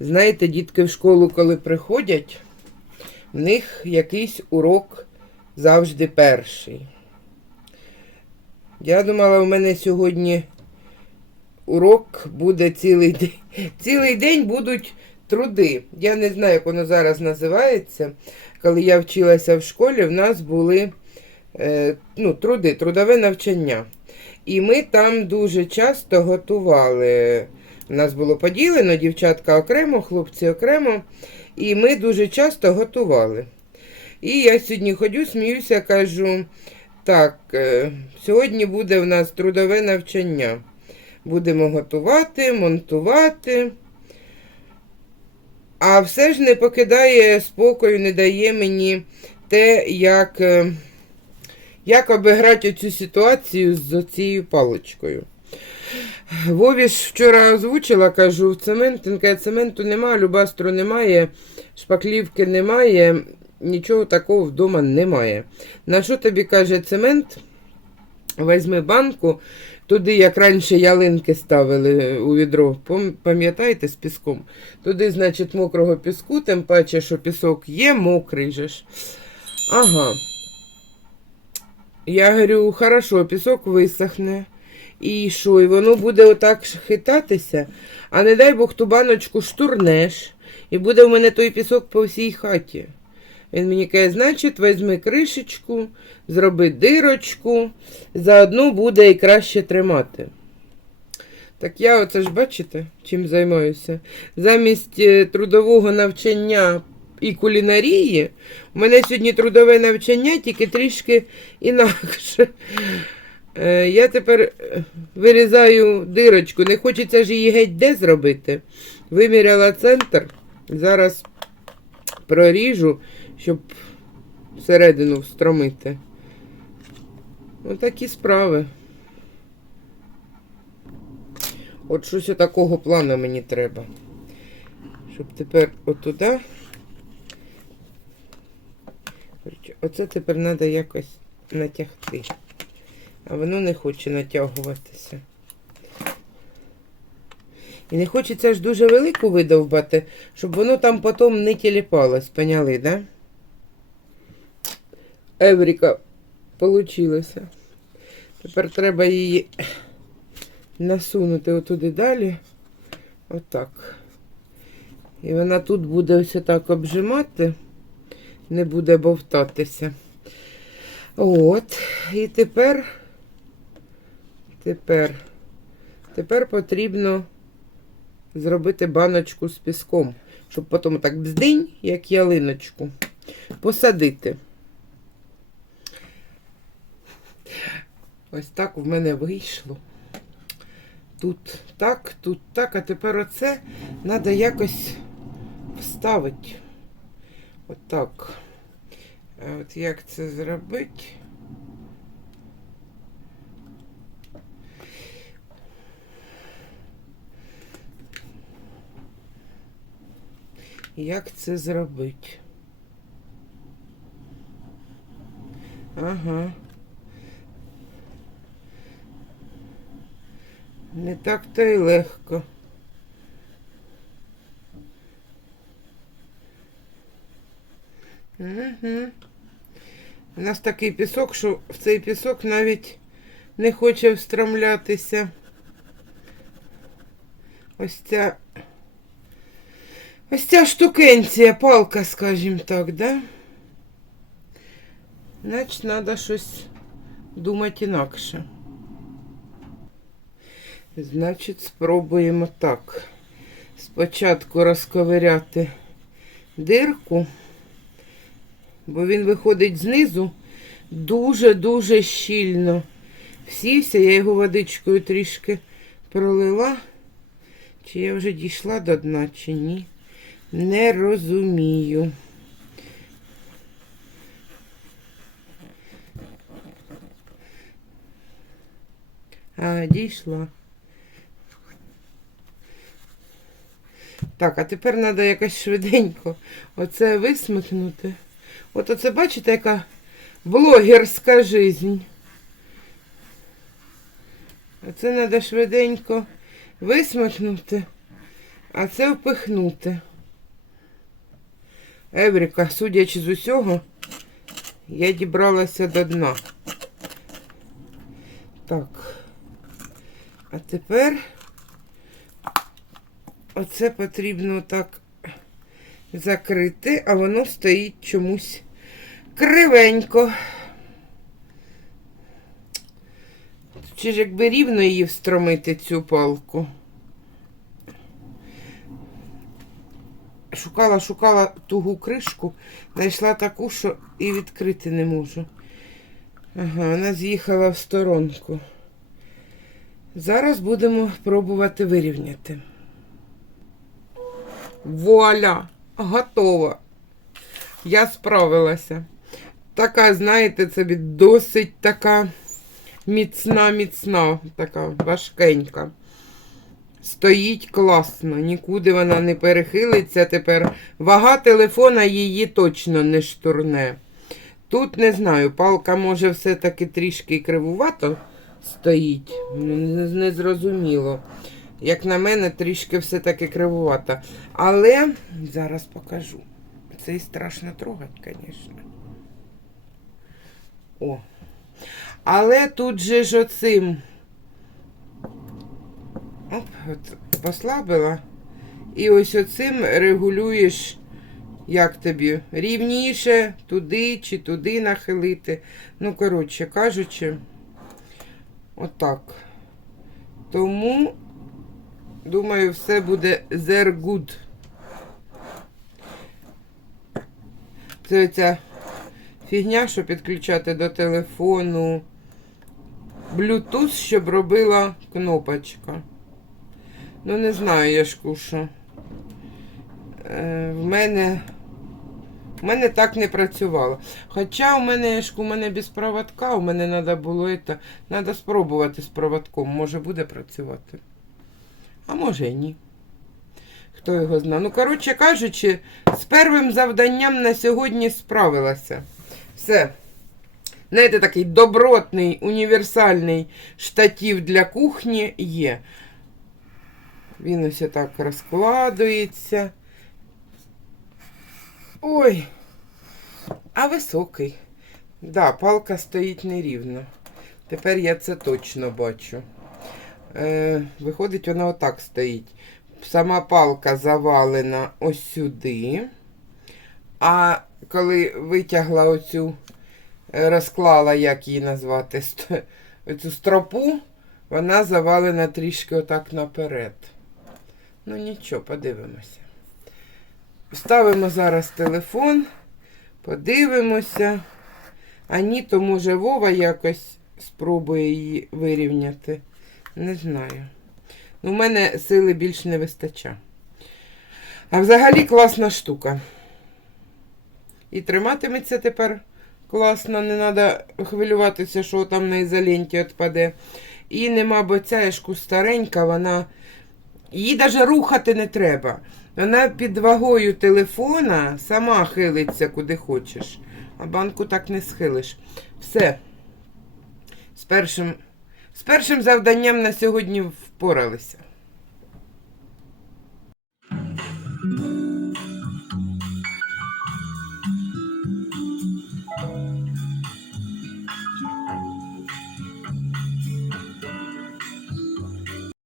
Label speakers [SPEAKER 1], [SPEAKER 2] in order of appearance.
[SPEAKER 1] Знаєте, дітки в школу, коли приходять, в них якийсь урок завжди перший. Я думала, у мене сьогодні урок буде цілий день. Цілий день будуть труди. Я не знаю, як воно зараз називається. Коли я вчилася в школі, в нас були е, ну, труди, трудове навчання. І ми там дуже часто готували. У нас було поділено, дівчатка окремо, хлопці окремо. І ми дуже часто готували. І я сьогодні ходю, сміюся, кажу, так, е, сьогодні буде в нас трудове навчання. Будемо готувати, монтувати. А все ж не покидає спокою, не дає мені те, як, е, як обіграти цю ситуацію з цією паличкою. Вові ж вчора озвучила, кажу, цементинка, цементу немає, любастру немає, шпаклівки немає, нічого такого вдома немає. На що тобі каже цемент? Візьми банку, туди, як раніше ялинки ставили у відро, пам'ятаєте, з піском. Туди, значить, мокрого піску, тим паче, що пісок є мокрий же ж. Ага. Я говорю, хорошо, пісок висохне. І що, і воно буде отак хитатися, а не дай Бог ту баночку штурнеш, і буде в мене той пісок по всій хаті. Він мені каже, значить, візьми кришечку, зроби дирочку, заодно буде і краще тримати. Так я оце ж бачите, чим займаюся. Замість е, трудового навчання і кулінарії, у мене сьогодні трудове навчання, тільки трішки інакше. Е, Я тепер е, вирізаю дирочку. Не хочеться ж її геть де зробити. Виміряла центр. Зараз проріжу, щоб всередину встромити. Отакі справи. От щось такого плану мені треба. Щоб тепер отуда. Оце тепер треба якось натягти. А воно не хоче натягуватися. І не хочеться ж дуже велику видовбати, щоб воно там потім не тіліпалось, поняли, да? Евріка получилося. Тепер треба її насунути отуди далі. Отак. І вона тут буде ось так обжимати, не буде бовтатися. От. І тепер, тепер, тепер потрібно зробити баночку з піском, щоб потім так бздинь, як ялиночку, посадити. Ось так в мене вийшло. Тут так, тут так, а тепер оце треба якось вставити. Отак. А от як це зробити? Як це зробити? Ага. Не так то й легко. Угу. У нас такий пісок, що в цей пісок навіть не хоче встромлятися. Ось ця ось ця штукенція, палка, скажімо так, да? Значить, треба щось думати інакше. Значить, спробуємо так. Спочатку розковиряти дирку, бо він виходить знизу дуже-дуже щільно. Всівся, я його водичкою трішки пролила. Чи я вже дійшла до дна, чи ні? Не розумію. А, дійшла. Так, а тепер треба якось швиденько оце висмикнути. От оце бачите, яка блогерська жизнь. Оце треба швиденько висмикнути, а це впихнути. Евріка, судячи з усього, я дібралася до дна. Так. А тепер оце потрібно так закрити, а воно стоїть чомусь кривенько. Чи ж якби рівно її встромити цю палку? Шукала, шукала тугу кришку, знайшла таку, що і відкрити не можу. Ага, вона з'їхала в сторонку. Зараз будемо пробувати вирівняти. Вуаля! Готова. Я справилася. Така, знаєте, це досить така міцна, міцна, така важкенька. Стоїть класно, нікуди вона не перехилиться тепер. Вага телефона її точно не штурне. Тут не знаю, палка може все-таки трішки кривувато стоїть. Ну, Не, не зрозуміло. Як на мене, трішки все-таки кривувато. Але зараз покажу. Це і страшно трогати, звісно. О. Але тут же ж оцим. Оп, от послабила. І ось оцим регулюєш, як тобі, рівніше, туди чи туди нахилити. Ну, коротше кажучи, отак. Тому, думаю, все буде there good. Це оця фігня, що підключати до телефону. Bluetooth, щоб робила кнопочка. Ну, не знаю, я ж кушу. Е, в мене. В мене так не працювало. Хоча у мене ж у мене без проводка, у мене треба було це. Треба спробувати з проводком. Може буде працювати. А може і ні. Хто його знає. Ну, коротше кажучи, з первим завданням на сьогодні справилася. Все. Знаєте, такий добротний, універсальний штатів для кухні є. Він ось так розкладується. Ой, а високий. Да, палка стоїть нерівно. Тепер я це точно бачу. Е, виходить, вона отак стоїть. Сама палка завалена ось сюди. А коли витягла оцю, е, розклала, як її назвати, оцю стропу, вона завалена трішки отак наперед. Ну нічого, подивимося. Ставимо зараз телефон, подивимося. А ні, то може Вова якось спробує її вирівняти. Не знаю. Ну, в мене сили більш не вистачає. А взагалі класна штука. І триматиметься тепер класно, не треба хвилюватися, що там на ізоленті відпаде. І нема, бо ця я ж старенька, вона. Її навіть рухати не треба. Вона під вагою телефона сама хилиться куди хочеш. А банку так не схилиш. Все. З першим, з першим завданням на сьогодні впоралися.